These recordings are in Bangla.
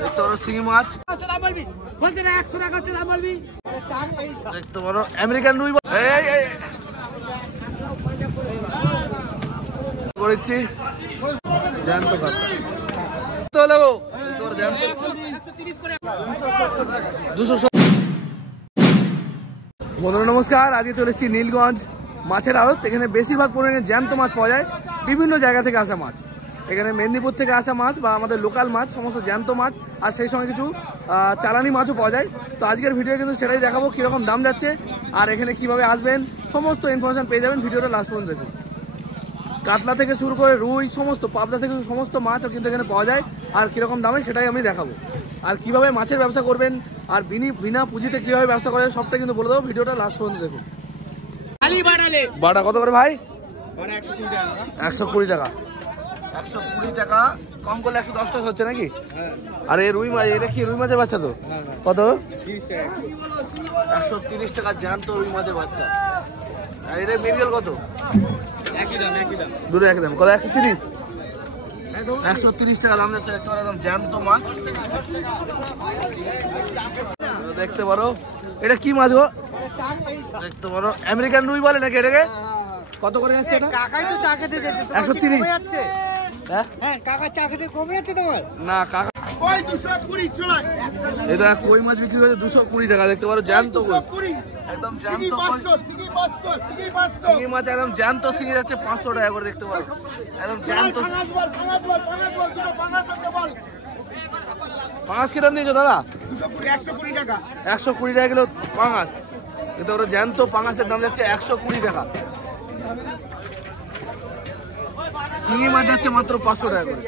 দেখতে পারো শিঙি মাছ, দেখতে পারো আমেরিকান রুই করেছি জ্যান্ত কাতলা। বন্ধুরা নমস্কার, আজকে চলে এসেছি নীলগঞ্জ মাছের আড়ত। এখানে বেশিরভাগ পরিমাণে জ্যান্ত মাছ পাওয়া যায়, বিভিন্ন জায়গা থেকে আসা মাছ। এখানে মেদিনীপুর থেকে আসা মাছ বা আমাদের লোকাল মাছ, সমস্ত জ্যান্ত মাছ, আর সেই সঙ্গে কিছু চালানি মাছও পাওয়া যায়। তো আজকের ভিডিও কিন্তু সেটাই দেখাবো, কীরকম দাম যাচ্ছে আর এখানে কিভাবে আসবেন, সমস্ত ইনফরমেশন পেয়ে যাবেন। ভিডিওটা লাস্ট পর্যন্ত দেখুন। কাতলা থেকে শুরু করে রুই, সমস্ত পাবদা থেকে সমস্ত মাছও কিন্তু এখানে পাওয়া যায়, আর কীরকম দামে সেটাই আমি দেখাবো। আর কিভাবে মাছের ব্যবসা করবেন আর বিনা পুঁজিতে কীভাবে ব্যবসা করা যায় সবটা কিন্তু বলে দেবো। ভিডিওটা লাস্ট পর্যন্ত দেখুন। বাটা কত করে ভাই? 120 টাকা। 120 টাকা কম করলে 110 টাকা হচ্ছে নাকি? আর এই রুই মাছ, এটা কি রুই মাছের বাচ্চা? তো কত? 130 টাকা জ্যান্ত রুই মাছের বাচ্চা। আর এটা মেরিয়াল কত? দুটো একই দাম। কত? 130। 130 টাকা দাম যাচ্ছে। একটা একদম জ্যান্ত মাছ দেখতে পারো। এটা কি মাছ গো? দেখতে পারো আমেরিকান রুই বলে নাকি এটাকে? কত করে যাচ্ছে এটা? 130। না কাকা, এটা কই মাছ বিক্রি হচ্ছে 220 টাকা। দেখতে পারো জ্যান্ত কই, একদম জ্যান্ত শিঙি মাছ, একদম জ্যান্ত শিঙি যাচ্ছে 500 টাকা করে। দেখতে পারো একদম জ্যান্ত। পাঙাশ কিরম দিয়েছো দাদা? 120 টাকা কিলো পাঙাশ। কিন্তু ওরা জ্যান্ত পাঙাশের দাম যাচ্ছে 120 টাকা। শিঙি মাছ যাচ্ছে মাত্র 500 টাকা করে।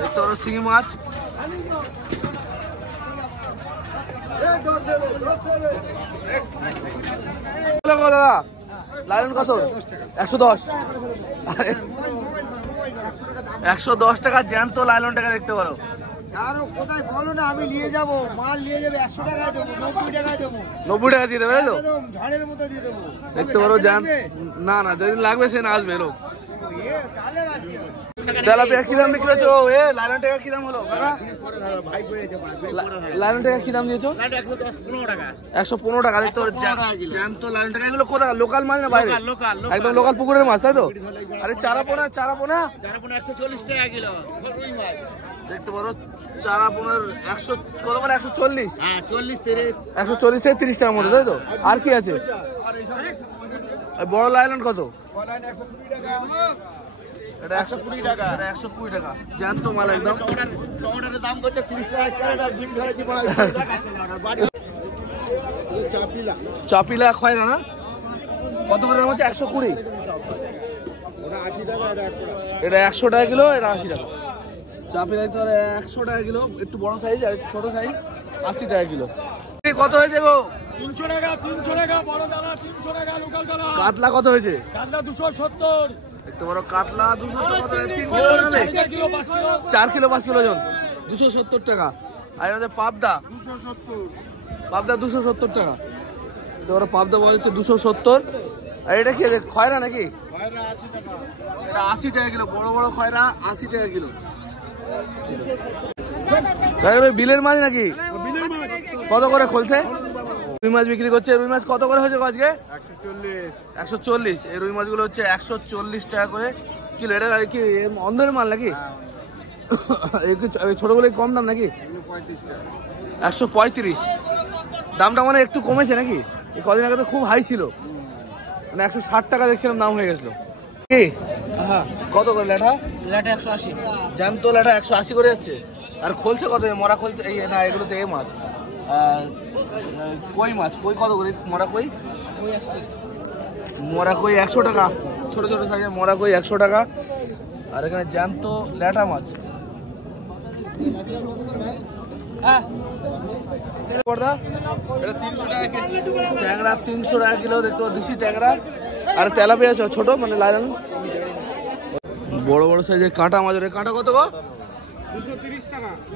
দেখতে পারো শিঙি মাছ, দাদা লাইলন কত? 110। 110 টাকা জ্যান্ত লাইলন টাকা। দেখতে পারো কোথায় বলো না, আমি নিয়ে যাবো, মাল নিয়ে যাবে, 100 টাকায় দেবো, 90 টাকায় দেবো। 90 টাকা দিয়ে দেবে তো? ঝাড়ের মতো দিয়ে দেবো। দেখতে পারো না না, যেদিন লাগবে সে না আসবে লোক। তেলাপিয়া কি দাম বিক্রি হচ্ছে? লাইলন টাকা কি দাম হলো কাকা? লাইলন টাকা কি দাম দিয়েছো? 115 টাকা। দেখতে পারো জ্যান্ত লাইলন টাকা। এগুলো কোথায়? লোকাল মাছ না বাইরে? একদম লোকাল পুকুরের মাছ, তাই তো? আরে চারাপোনা 140 টাকা কিলো। দেখতে পারো চারাপোনার 100 কত করে? 140। 140 থেকে 30 টাকার মধ্যে, তাই তো? আর কি আছে? বড় লাইলন কত? এটা 120 টাকা। 120 টাকা জ্যান্ত মাল একদম। চাপিলা খয়রা না? কত করে দাম হচ্ছে? 120। এটা 100 টাকা কিলো, এটা 80 টাকা। চাপিলা 100 টাকা কিলো, একটু বড় সাইজ, আর ছোট সাইজ 80 টাকা কিলো। কত হয়েছে গো? 300 টাকা। 300 টাকা বড় দানা, 300 টাকা লোকাল দানা। কাতলা কত হয়েছে? কাতলা 270। দেখতে পারো কাতলা 270 টাকা। 4 কিলো 5 কিলো ওজন 270 টাকা। আর আমাদের পাবদা 270 টাকা। তো ওরা পাবদা বলা হচ্ছে 270। আর এটা কি খয়রা নাকি? এটা 80 টাকা কিলো। বড় বড় খয়রা 80 টাকা কিলো। বিলের মাছ নাকি? কত করে খুলছে? রুই মাছ বিক্রি করছে। রুই মাছ কত করে হয়েছে আজকে? 140। এই রুই মাছগুলো হচ্ছে 140 টাকা করে কিলো। এটা কি অন্ধের মাল নাকি? ছোটগুলো কম দাম নাকি? 135। দামটা মানে একটু কমেছে নাকি? কদিন আগে তো খুব হাই ছিল, মানে 160 টাকা দেখছিলাম দাম হয়ে গেছিল। কি কত করে ল্যাঠা? 180। জ্যান্ত ল্যাঠা 180 করে যাচ্ছে। আর খোলছে কত? মরা খোলছে এই না, এগুলো তো এই মাছ। কই মাছ, কই কত করে? মরা কই 100 টাকা। ছোট ছোট সাইজের মরা কই 100 টাকা। আর এখানে জ্যান্ত ল্যাঠা মাছ এটা 300 টাকা কেজি। ট্যাংরা 300 টাকা কিলো। দেখতে দেশি ট্যাংরা। আর তেলাপিয়া ছোট, মানে লাইলন। বড় বড় সাইজের কাঁটা মাছ। কাঁটা কত গো?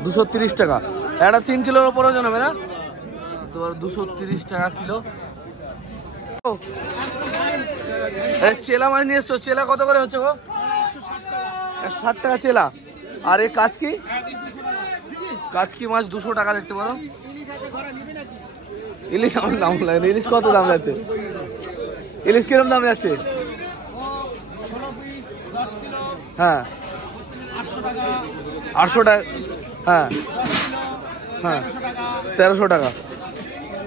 230 টাকা। এটা 3 কিলোর উপরে ওজন হবে না? তো 230 টাকা কিলো। চেলা মাছ নিয়ে এসছো, চেলা কত করে হচ্ছে গো? 160 টাকা চেলা। আর এই কাচকি, কাচকি মাছ 200 টাকা দেখতে পারো। ইলিশ আমার দাম লাগে, ইলিশ কত দাম যাচ্ছে? ইলিশ কিরকম দাম যাচ্ছে? হ্যাঁ 800 টাকা। হ্যাঁ হ্যাঁ 1300 টাকা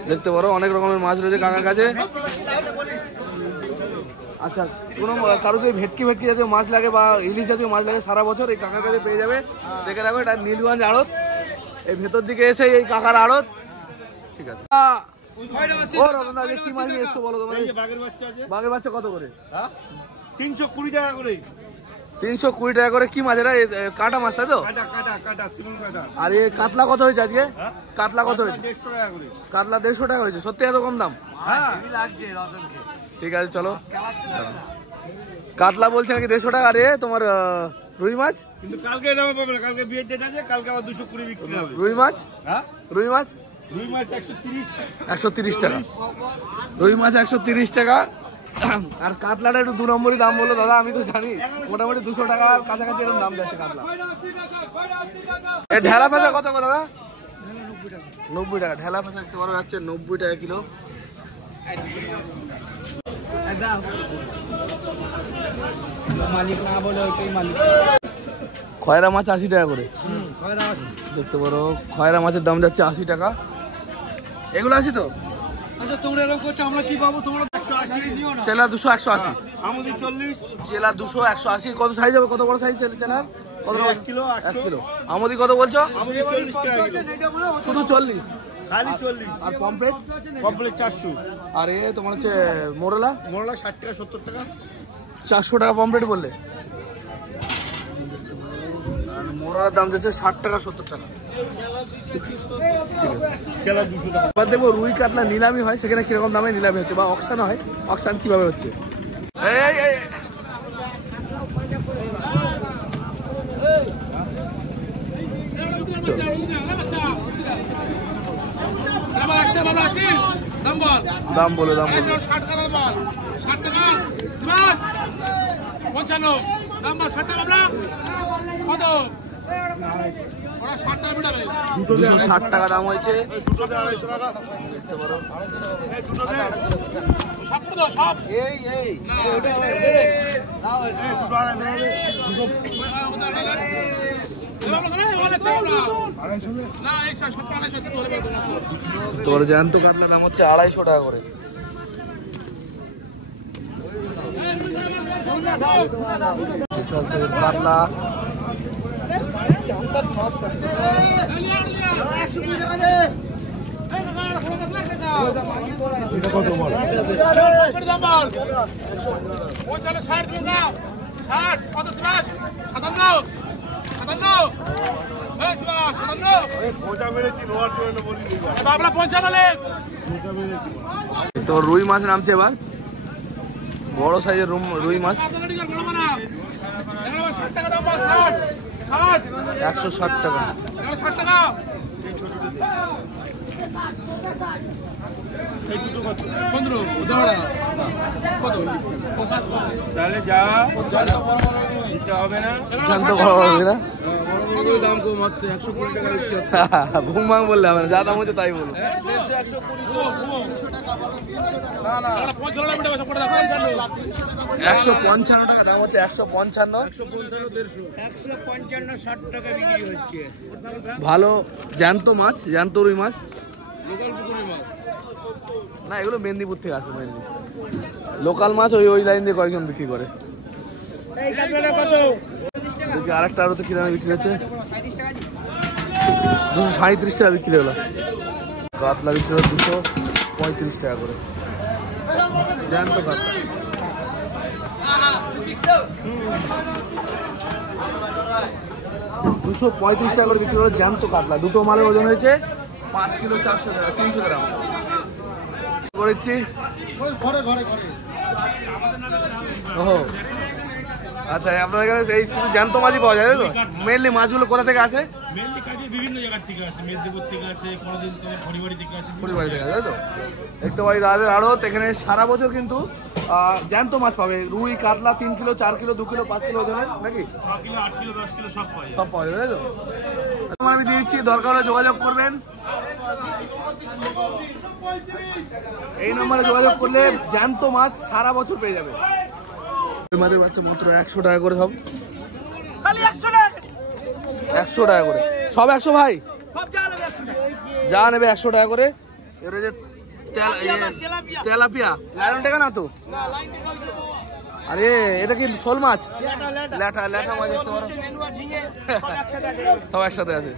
দেখতে পারো। অনেক রকমের মাছ রয়েছে কাকার কাছে। আচ্ছা, কোনো কারো যদি ভেটকি ভেটকি জাতীয় মাছ লাগে বা ইলিশ জাতীয় মাছ লাগে সারা বছর এই কাকার কাছে পেয়ে যাবে। দেখে রাখো, এটা নীলগঞ্জ আড়ত। এই ভেতর দিকে এসে এই কাকার আড়ত। ঠিক আছে। ও রতনদা, কি মাছ নিয়ে এসছো বলো তোমার? বাঘের বাচ্চা কত করে? 320 টাকা করে। 320 টাকা করে। কি মাছ এটা? কাটা মাছ, তাই তো? আর এই কাতলা কত হয়েছে আজকে? কাতলা কত হয়েছে? 150 টাকা করে। কাতলা 150 টাকা হয়েছে। সত্যি এত কম দাম? ঠিক আছে, চলো। কাতলা বলছে নাকি 150 টাকা। আরে তোমার রুই মাছ? কিন্তু কালকে দাম পাবে না, কালকে বিয়ের ডেট আছে, কালকে আবার 220 বিক্রি হবে। রুই মাছ? হ্যাঁ রুই মাছ? রুই মাছ 130। 130 টাকা রুই মাছ, 130 টাকা। আর কাতলাটা একটু 2 নম্বরই দাম বললো দাদা। আমি তো জানি মোটামুটি 200 টাকার কাছাকাছি এরকম দাম যাচ্ছে কাতলা। ঢেলা ফেসা কত করে দাদা? 90 টাকা। ঢেলা ফেসা দেখতে পারো যাচ্ছে 90 টাকা কিলো। মালিক না বলে ওইটাই মালিক। খয়রা মাছ 80 টাকা করে দেখতে পারো। খয়রা মাছের দাম যাচ্ছে 80 টাকা। এগুলো 80 তো? আচ্ছা, তোমরা এরকম করছো, আমরা কি পাবো? তোমরা 180 নিও না। চেলা 200, 180। আমুদি 40। চেলা 200, 180। কত সাইজ হবে? কত বড় সাইজ চেলার? কত? 1 কিলো 1 কিলো। আমুদি কত বলছো? আমুদি 40 টাকা কিলো। শুধু 40? খালি 40। আর পমপ্লেট? কমপ্লিট 400। আর এ তোমার হচ্ছে মোরলা? মোরলা 60 টাকা 70 টাকা। 400 টাকা পমপ্লেট বললে। আর মোরলার দাম যাচ্ছে 60 টাকা 70 টাকা। চেলা 200 টাকা। এবার দেখবো রুই কাতলা নিলামি হয়, সেখানে কিরকম দামে নিলামি হচ্ছে বা অকশন হয়, অকশন কিভাবে হচ্ছে। দাম বলো, দাম বলো। 60 টাকা দাম, 60 টাকা 55 দাম, 60 টাকা আমরা কত? ওরা 60 টাকা বিটাবে। 260 টাকা দাম হয়েছে। দুটোতে 250 টাকা দেখতে পারো। সব তো সব এই না দুটো তোর জ্যান্ত কাতলার দাম হচ্ছে 250 টাকা করে। কাতলা কত বল? 60 টাকা 60 কত? 57 57 তোর রুই মাছ নামছে এবার, বড় সাইজের রুই মাছ 160 টাকা। তাহলে যা দিতে হবে না। দাম কম হচ্ছে, 120 টাকা বিক্রি হচ্ছে। ঘুম ভাঙ বললে হবে না, যা দাম হচ্ছে তাই বলো। 155 টাকা দাম হচ্ছে। 155 60 টাকা বিক্রি হচ্ছে। ভালো জ্যান্ত মাছ, জ্যান্ত রুই মাছ, না এগুলো মেদিনীপুর থেকে আসে মেনলি। লোকাল মাছ ওই লাইন দিয়ে কয়েকজন বিক্রি করে। দেখি আরেকটা আরো তো কি দামে বিক্রি হচ্ছে? 237 টাকা বিক্রি হলো। কাতলা বিক্রি হলো 235 টাকা করে, জ্যান্ত কাতলা। $235 টাকা করে বিক্রি হলো জ্যান্ত কাতলা। দুটো মালের ওজন হয়েছে 5 কিলো 400 টাকা, 300 গ্রাম করেছি। ওহো আচ্ছা, আপনাদের কাছে এই শুধু জ্যান্ত মাছই পাওয়া যায় তাই তো? মেনলি মাছগুলো কোথা থেকে আসে? মেনলি কাজে বিভিন্ন জায়গার থেকে আসে, মেদিনীপুর থেকে আসে, কোনোদিন তোমার পরিবাড়ি থেকে আসে, পরিবারে থেকে তাই তো দেখতে পাই দাদাদের আড়ত। এখানে সারা বছর কিন্তু জ্যান্ত মাছ পাবে, রুই কাতলা 3 কিলো 4 কিলো 2 কিলো 5 কিলো ওজনের নাকি 6 কিলো 8 কিলো 10 কিলো সব পাওয়া যায়। সব পাওয়া যাবে তাই তো। আমি দিয়ে দিচ্ছি, দরকার হলে যোগাযোগ করবেন, এই নম্বরে যোগাযোগ করলে জ্যান্ত মাছ সারা বছর পেয়ে যাবে। মাছের বাচ্চা মাত্র 100 টাকা করে, সব 100 টাকা করে, সব 100 ভাই, যা নেবে 100 টাকা করে। এর যে তেলাপিয়া লায়ন টাকা না তো, আরে এটা কি শোল মাছ, ল্যাটা ল্যাটা মাছ দেখতে পারো, সব একসাথে আছে,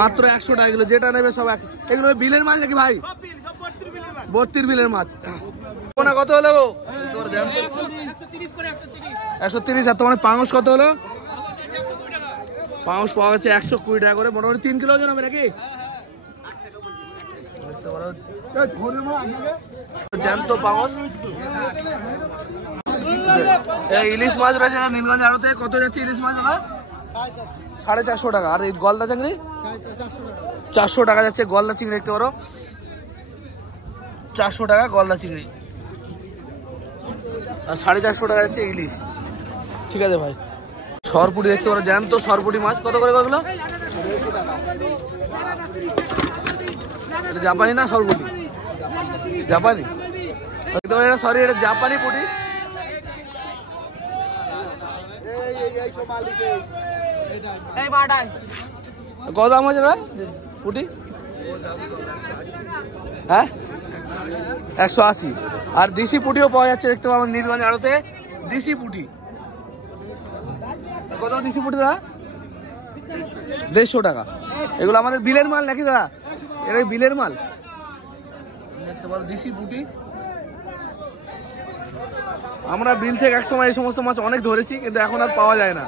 মাত্র 100 টাকা কিলো, যেটা নেবে সব। এগুলো বিলের মাছ নাকি ভাই? 32 বিলের মাছ। কোনা কত হলো? 130। আর তোমার পাঙস কত হলো? পাঙস পাওয়া গেছে 120 টাকা করে, মোটামুটি 3 কিলো ওজন হবে নাকি? জ্যান্ত পাঙস। ইলিশ মাছ রয়েছে নীলগঞ্জ আড়তে, কত যাচ্ছে ইলিশ মাছ দাদা? 450 টাকা। আর এই গলদা চিংড়ি 400 টাকা যাচ্ছে, গলদা চিংড়ি দেখতে পারো 400 টাকা গলদা চিংড়ি, আর 450 টাকা যাচ্ছে ইলিশ। ঠিক আছে ভাই। সরপুটি দেখতে পারো, জ্যান্ত সরপুটি মাছ কত করে গেলো? জাপানি না সরপুটি? জাপানি, সরি এটা জাপানি পুটি। কত দাম হয়েছে দাদা পুটি? হ্যাঁ 180। আর দেশি পুটিও পাওয়া যাচ্ছে দেখতে পাবো নীলগঞ্জ আড়তে, দেশি পুটি। কত দেশি পুটি দাদা? 150 টাকা। এগুলো আমাদের বিলের মাল নাকি দাদা? এটা বিলের মাল দেখতে পারো, দেশি পুটি। আমরা বিল থেকে একসময় এই সমস্ত মাছ অনেক ধরেছি, কিন্তু এখন আর পাওয়া যায় না।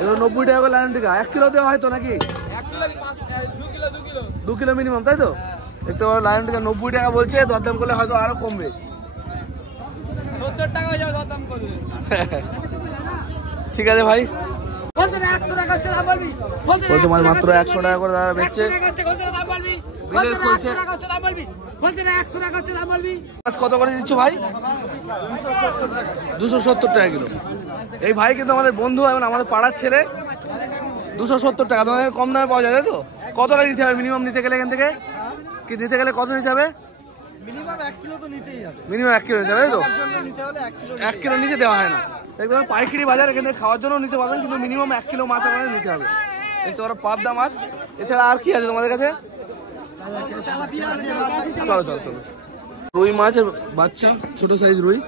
এগুলো 90 টাকা করে লাইন টাকা, 1 কিলো দেওয়া হয় তো নাকি? 2 কিলো মিনিমাম তাই তো। দেখতে পারো লাইন টাকা 90 টাকা বলছে, দরদাম করলে হয়তো আরো কমবে। 70 টাকা হয়ে যাবে দরদাম করবে। ঠিক আছে ভাই, 100 টাকা হচ্ছে দাম বলবি, বলতে মাত্র 100 টাকা করে দাদা বেচছে। কত করে দিচ্ছ ভাই? 270 টাকা কিলো। এই ভাই কিন্তু আমাদের বন্ধু এবং আমাদের পাড়ার ছেলে। 270 টাকা, তোমাদের কম দামে পাওয়া যায় তাই তো? কত টাকা নিতে হবে মিনিমাম নিতে গেলে? এখান থেকে কি নিতে গেলে কত নিতে হবে? মিনিমাম 1 কিলো তো নিতেই হবে। মিনিমাম 1 কিলো নিতে হবে তাই তো? নিতে হলে 1 কিলো। 1 কিলো নিচে দেওয়া হয় না। একদম পাইকারি বাজার, এখানে খাওয়ার জন্য নিতে পারবেন, কিন্তু মিনিমাম 1 কিলো মাছ আমাদের নিতে হবে। দেখতে পারো পাবদা মাছ। এছাড়া আর কি আছে তোমাদের কাছে? চলো চলো চলো। রুই মাছের বাচ্চা, ছোট সাইজ রুই।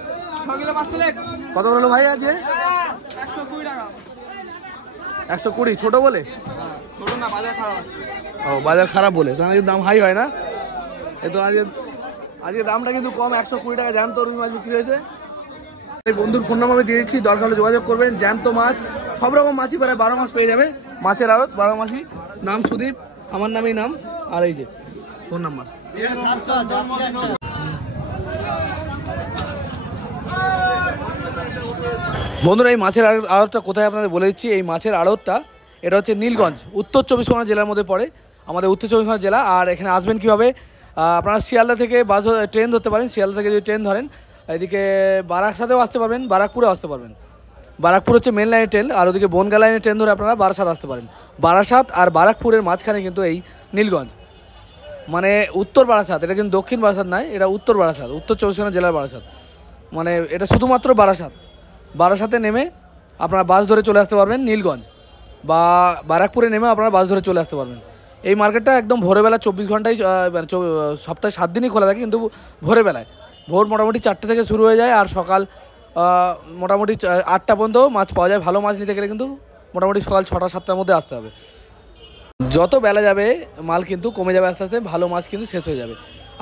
6 কিলো 500 কত হলো ভাই আছে? 120 টাকা। 120 ছোট বলে? ছোট না, বাজার খারাপ। ও বাজার খারাপ বলে, তাহলে দাম হাই হয় না? এই তো আজকে দামটা কিন্তু কম, 120 টাকা জ্যান্ত রুই মাছ বিক্রি হয়েছে। এই বন্ধুর ফোন নাম্বার আমি দিয়ে দিচ্ছি, দরকার হলে যোগাযোগ করবেন। জ্যান্ত মাছ, সব রকম মাছই প্রায় 12 মাস পেয়ে যাবে। মাছের আড়ত 12 মাসই। নাম সুদীপ, আমার নামেই নাম। আর এই যে ফোন নাম্বার। বন্ধুরা এই মাছের আড়তটা কোথায় আপনাদের বলে দিচ্ছি। এই মাছের আড়তটা এটা হচ্ছে নীলগঞ্জ, উত্তর 24 পরগনা জেলার মধ্যে পড়ে, আমাদের উত্তর 24 পরগনা জেলা। আর এখানে আসবেন কীভাবে? আপনারা শিয়ালদা থেকে বাস ট্রেন ধরতে পারেন। শিয়ালদা থেকে যদি ট্রেন ধরেন, এদিকে বারাসাতেও আসতে পারবেন, বারাকপুরেও আসতে পারবেন। বারাকপুর হচ্ছে মেন লাইনের ট্রেন, আর ওদিকে বনগা লাইনের ট্রেন ধরে আপনারা বারাসাত আসতে পারেন। বারাসাত আর বারাকপুরের মাঝখানে কিন্তু এই নীলগঞ্জ, মানে উত্তর বারাসাত। এটা কিন্তু দক্ষিণ বারাসাত নয়, এটা উত্তর বারাসাত, উত্তর 24 পরগনা জেলার বারাসাত। মানে এটা শুধুমাত্র বারাসাত। বারাসাতে নেমে আপনারা বাস ধরে চলে আসতে পারবেন নীলগঞ্জ, বা বারাকপুরে নেমে আপনারা বাস ধরে চলে আসতে পারবেন। এই মার্কেটটা একদম ভোরবেলা 24 ঘন্টায়, সপ্তাহে 7 দিনই খোলা থাকে, কিন্তু ভোরবেলায় ভোর মোটামুটি 4টে থেকে শুরু হয়ে যায়। আর সকাল মোটামুটি 8টা পর্যন্ত মাছ পাওয়া যায়। ভালো মাছ নিতে গেলে কিন্তু মোটামুটি সকাল 6টা-7টার মধ্যে আসতে হবে। যত বেলা যাবে মাল কিন্তু কমে যাবে আস্তে আস্তে, ভালো মাছ কিন্তু শেষ হয়ে যাবে।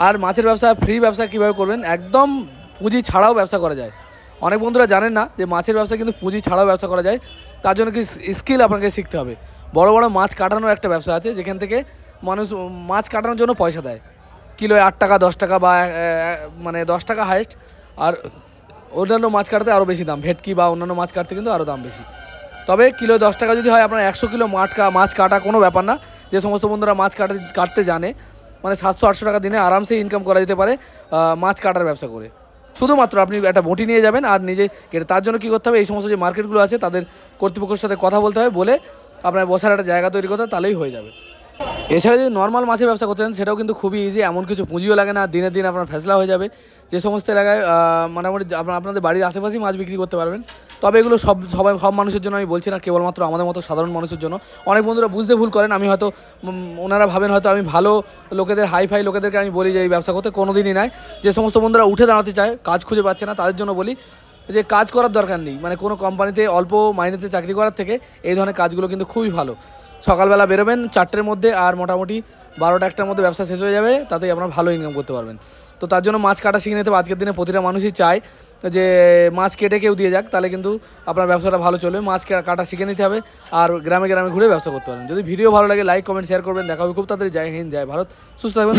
আর মাছের ব্যবসা, ফ্রি ব্যবসা কীভাবে করবেন? একদম পুঁজি ছাড়াও ব্যবসা করা যায়। অনেক বন্ধুরা জানেন না যে মাছের ব্যবসা কিন্তু পুঁজি ছাড়াও ব্যবসা করা যায়। তার জন্য কি স্কিল আপনাকে শিখতে হবে। বড় বড় মাছ কাটানোর একটা ব্যবসা আছে, যেখান থেকে মানুষ মাছ কাটানোর জন্য পয়সা দেয়। কিলোয় 8 টাকা 10 টাকা, বা মানে 10 টাকা হাইস্ট। আর অন্যান্য মাছ কাটাতে আরও বেশি দাম, ভেটকি বা অন্যান্য মাছ কাটতে কিন্তু আরও দাম বেশি। তবে কিলো 10 টাকা যদি হয়, আপনার 100 কিলো মাছ কাটা কোনো ব্যাপার না। যে সমস্ত বন্ধুরা মাছ কাটতে জানে, মানে 700-800 টাকা দিনে আরামসে ইনকাম করা যেতে পারে মাছ কাটার ব্যবসা করে। শুধুমাত্র আপনি একটা বটি নিয়ে যাবেন আর নিজে কেটে, তার জন্য কী করতে হবে, এই সমস্ত যে মার্কেটগুলো আছে তাদের কর্তৃপক্ষের সাথে কথা বলতে হবে, বলে আপনার বসার একটা জায়গা তৈরি করতে হবে, তাহলেই হয়ে যাবে। এছাড়া যদি নর্মাল মাছের ব্যবসা করতে চান সেটাও কিন্তু খুবই ইজি, এমন কিছু পুঁজিও লাগে না, দিনের দিন আপনার ফেসলা হয়ে যাবে। যে সমস্ত এলাকায় মোটামুটি আপনাদের বাড়ির আশেপাশেই মাছ বিক্রি করতে পারবেন। তবে এগুলো সব মানুষের জন্য আমি বলছি না, কেবলমাত্র আমাদের মতো সাধারণ মানুষের জন্য। অনেক বন্ধুরা বুঝতে ভুল করেন, আমি হয়তো ওনারা ভাবেন হয়তো আমি ভালো লোকেদের, হাইফাই লোকেদেরকে আমি বলি যে এই ব্যবসা করতে, কোনো দিনই নাই। যে সমস্ত বন্ধুরা উঠে দাঁড়াতে চায়, কাজ খুঁজে পাচ্ছে না, তাদের জন্য বলি যে কাজ করার দরকার নেই। মানে কোনো কোম্পানিতে অল্প মাইনেতে চাকরি করার থেকে এই ধরনের কাজগুলো কিন্তু খুবই ভালো। সকালবেলা বেরোবেন 4টের মধ্যে, আর মোটামুটি 12টা-1টার মধ্যে ব্যবসা শেষ হয়ে যাবে, তাতেই আপনারা ভালো ইনকাম করতে পারবেন। তো তার জন্য মাছ কাটা শিখে নিতে হবে। আজকের দিনে প্রতিটা মানুষই চায় যে মাছ কেটে কেউ দিয়ে যাক, তাহলে কিন্তু আপনার ব্যবসাটা ভালো চলবে। মাছ কাটা শিখে নিতে হবে, আর গ্রামে গ্রামে ঘুরে ব্যবসা করতে পারেন। যদি ভিডিও ভালো লাগে লাইক কমেন্ট শেয়ার করবেন। দেখা হবে খুব তাড়াতাড়ি। জয় হিন্দ, জয় ভারত, সুস্থ থাকবেন।